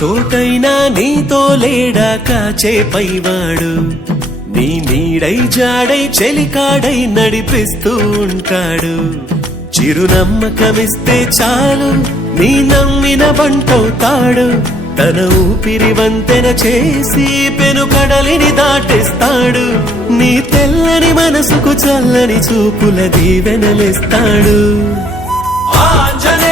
చోటైనా నీతో లేడా కాచే పైవాడు నీ నీడై జాడై చెలికాడై నడిపిస్తూ ఉంటాడు చిరునమ్మకమిస్తే చాలు నీ నమ్మిన బంటవుతాడు తన ఊపిరి వంతెన చేసి పెను కడలిని దాటిస్తాడు నీ తెల్లని మనసుకు చల్లని చూపుల దీవెనలిస్తాడు ఆంజనేయ